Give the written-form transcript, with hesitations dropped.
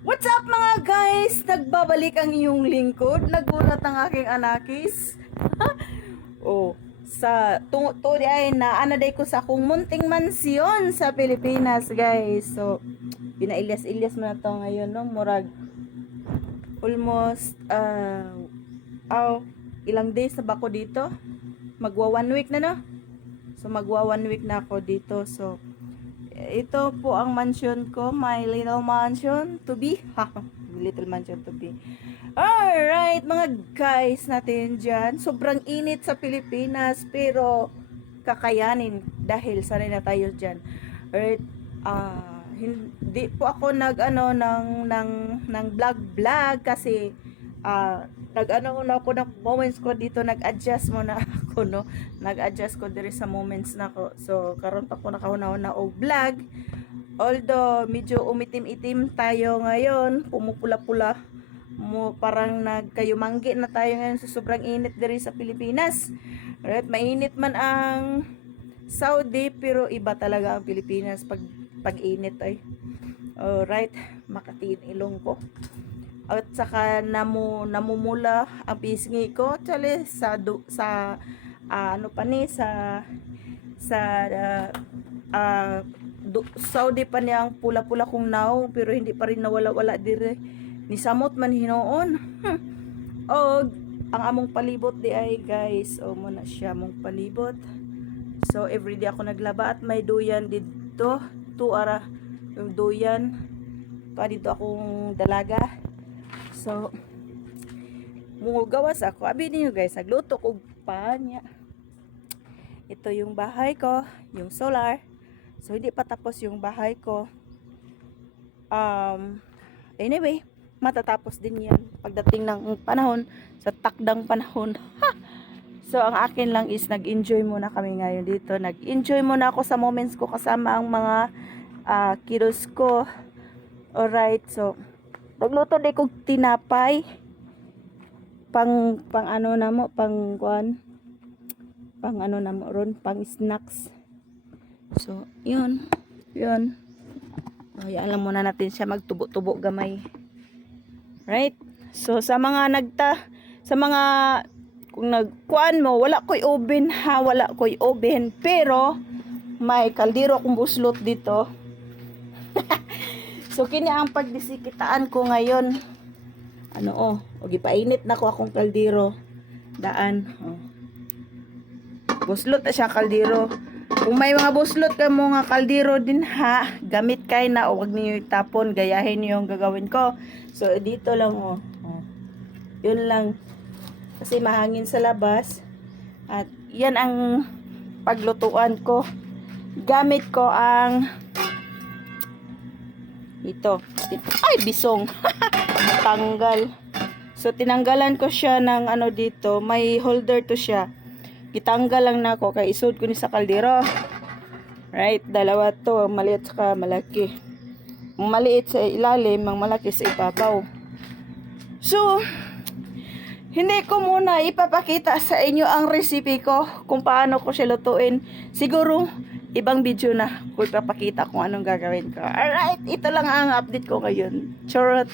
What's up mga guys? Nagbabalik ang iyong lingkod. Nagulat ang aking anakis. Oh, to ay na day ko sa akong munting mansyon sa Pilipinas, guys. So, pinailyas-ilyas mo na to ngayon, no? Murag almost ilang days na ba ako dito? Magwa 1 week na, no? So, magwa 1 week na ako dito. So, ito po ang mansion ko, my little mansion to be. Little mansion to be. Alright, mga guys natin dyan. Sobrang init sa Pilipinas, pero kakayanin dahil sanay na tayo dyan. Alright, hindi po ako ng vlog kasi na ako ng moments ko dito, nag-adjust muna ako, no? Nag-adjust ko diri sa moments na ko. So, karon pa ko nakahuna og vlog. Although, medyo umitim-itim tayo ngayon, pumupula-pula, parang nagkayumanggi na tayo ngayon sa sobrang init diri sa Pilipinas. Right? Mainit man ang Saudi, pero iba talaga ang Pilipinas pag init ay. Alright, makatiin ilong ko. At saka namumula ang pisngi ko actually sa Saudi pa niya ang pula-pula kong naw, pero hindi pa rin nawala-wala dire ni samot man hinoon. O ang among palibot di ay guys, o muna siya mong palibot. So everyday ako naglaba at may duyan dito, tuara yung duyan pa dito akong dalaga. So, gawas ako. Abi niyo guys, nagluto ko pa niya. Ito yung bahay ko, yung solar. So, hindi pa tapos yung bahay ko. Anyway, matatapos din yan pagdating ng panahon, sa takdang panahon. So, ang akin lang is nag-enjoy muna kami ngayon dito. Nag-enjoy muna ako sa moments ko kasama ang mga kiddos ko. Alright, so, nagluto din kong tinapay pang ano na mo, pang ano na mo ron, pang snacks. So yun alam muna natin siya magtubo-tubo gamay, right? So sa mga kung nagkuan mo, wala ko'y oven ha, wala ko'y oven, pero may kaldero akong buslot dito. So, kini ang pagdisikitaan ko ngayon. Gipainit na ko akong kaldero. Daan. Buslot na siya kaldero. Kung may mga buslot ka mo nga kaldero din ha, gamit kay na o wag niyo itapon, gayahin niyo yung gagawin ko. So, dito lang Yun lang. Kasi mahangin sa labas. At yan ang paglutuan ko. Gamit ko ang ito. Ay, bisong. Natanggal. So, tinanggalan ko siya ng dito. May holder to siya. Gitanggal lang na ako. Kaya isod ko ni sa kaldero. Right? Dalawa to. Maliit saka malaki. Ang maliit sa ilalim, ang malaki sa ibabaw. So, hindi ko muna ipapakita sa inyo ang recipe ko. Kung paano ko siya lutuin. Siguro, ibang video na kung ipapakita kung anong gagawin ko. Alright, ito lang ang update ko ngayon. Charot.